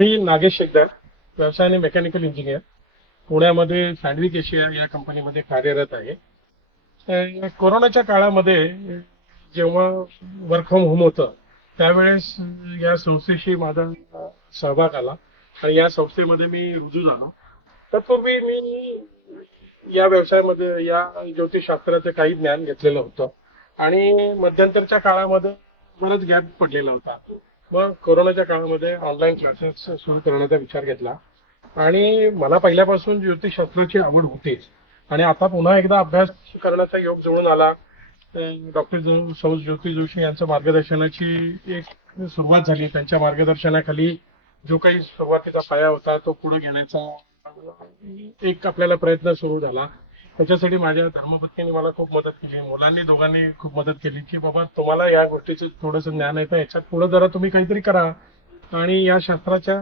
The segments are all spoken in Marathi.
मी नागेश शेखदार व्यवसायाने मेकॅनिकल इंजिनियर. पुण्यामध्ये सँडविक एशिया या कंपनीमध्ये कार्यरत आहे. कोरोनाच्या काळामध्ये जेव्हा वर्क फ्रॉम होम होतं त्यावेळेस या संस्थेशी माझा सहभाग आला आणि या संस्थेमध्ये मी रुजू झालो. तत्पूर्वी मी या व्यवसायामध्ये या ज्योतिषशास्त्राचं काही ज्ञान घेतलेलं होतं. आणि मध्यंतरच्या काळामध्ये बरंच गॅप पडलेला होता. मग कोरोनाच्या काळामध्ये ऑनलाईन क्लासेस सुरू करण्याचा विचार घेतला. आणि मला पहिल्यापासून ज्योतिषशास्त्राची आवड होतीच. आणि आता पुन्हा एकदा अभ्यास करण्याचा योग जुळून आला. डॉक्टर सौ ज्योती जोशी यांच्या मार्गदर्शनाची एक सुरुवात झाली. त्यांच्या मार्गदर्शनाखाली जो काही सुरुवातीचा पाया होता तो पुढे घेण्याचा एक आपल्याला प्रयत्न सुरू झाला. त्याच्यासाठी माझ्या धर्मपत्नीने मला खूप मदत केली. मुलांनी दोघांनी खूप मदत केली की बाबा तुम्हाला या गोष्टीचं थोडंसं ज्ञान आहे तर याच्यात पुढे जरा तुम्ही काहीतरी करा. आणि या शास्त्राच्या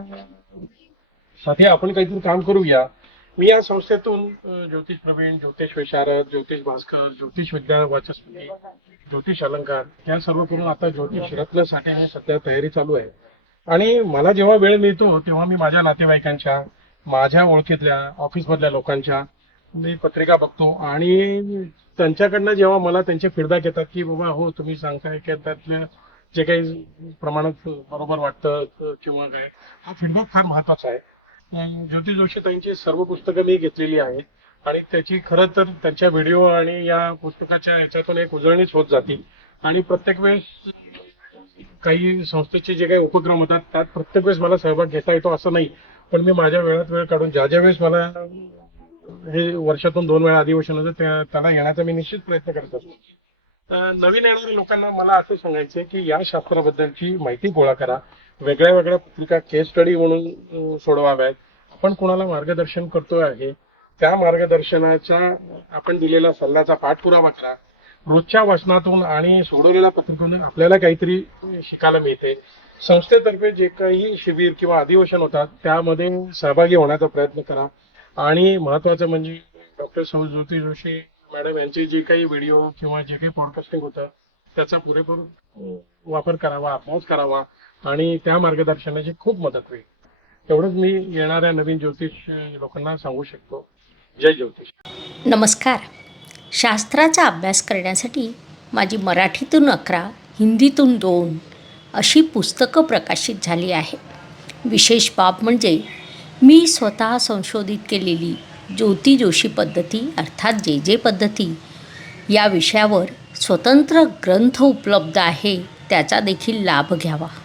साठी आपण काहीतरी काम करूया. मी या संस्थेतून ज्योतिष प्रवीण ज्योतिष विशारद ज्योतिष भास्कर ज्योतिष विद्या वाचस्पती ज्योतिष अलंकार या सर्व करून आता ज्योतिष रत्नसाठी मी सध्या तयारी चालू आहे. आणि मला जेव्हा वेळ मिळतो तेव्हा मी माझ्या नातेवाईकांच्या माझ्या ओळखीतल्या ऑफिसमधल्या लोकांच्या मी पत्रिका बघतो आणि त्यांच्याकडनं जेव्हा मला त्यांचे फीडबॅक येतात की बाबा हो तुम्ही सांगताय की त्यातल्या जे काही प्रमाणात बरोबर वाटतं किंवा काय हा फीडबॅक फार महत्त्वाचा आहे. ज्योती जोशी त्यांची सर्व पुस्तकं मी घेतलेली आहेत आणि त्याची खरं तर त्यांच्या व्हिडिओ आणि या पुस्तकाच्या याच्यातून एक उजळणीच होत जाते. आणि प्रत्येक वेळेस काही संस्थेचे जे काही उपक्रम होतात त्यात प्रत्येक वेळेस मला सहभाग घेता येतो असं नाही. पण मी माझ्या वेळात वेळ काढून ज्या ज्या वेळेस मला हे वर्षातून दोन वेळा अधिवेशन होतं त्याला येण्याचा मी निश्चित प्रयत्न करत असतो. नवीन येणाऱ्या लोकांना मला असं सांगायचं की या शास्त्राबद्दलची माहिती गोळा करा. वेगळ्या वेगळ्या पत्रिका केस स्टडी म्हणून सोडवाव्यात. आपण कोणाला मार्गदर्शन करतोय आहे त्या मार्गदर्शनाच्या आपण दिलेला सल्ल्याचा पाठपुरावा करा. रोजच्या वाचनातून आणि सोडवलेल्या पत्रिकेतून आपल्याला काहीतरी शिकायला मिळते. संस्थेतर्फे जे काही शिबिर किंवा अधिवेशन होतात त्यामध्ये सहभागी होण्याचा प्रयत्न करा. आणि महत्वाचं म्हणजे डॉक्टर सौ ज्योती जोशी मॅडम यांचे जे काही व्हिडिओ किंवा जे काही पॉडकास्टिंग होतं त्याचा पुरेपूर वापर करावा अभ्यास करावा आणि त्या मार्गदर्शनाची खूप मदत होईल. तेवढंच मी येणाऱ्या नवीन ज्योतिष लोकांना सांगू शकतो. जय ज्योतिष. नमस्कार. शास्त्राचा अभ्यास करण्यासाठी माझी मराठीतून अकरा हिंदीतून दोन अशी पुस्तकं प्रकाशित झाली आहेत. विशेष बाब म्हणजे मी स्वतः संशोधित केलेली ज्योती जोशी पद्धती अर्थात जे जे पद्धती या विषयावर स्वतंत्र ग्रंथ उपलब्ध आहे त्याचा देखील लाभ घ्यावा.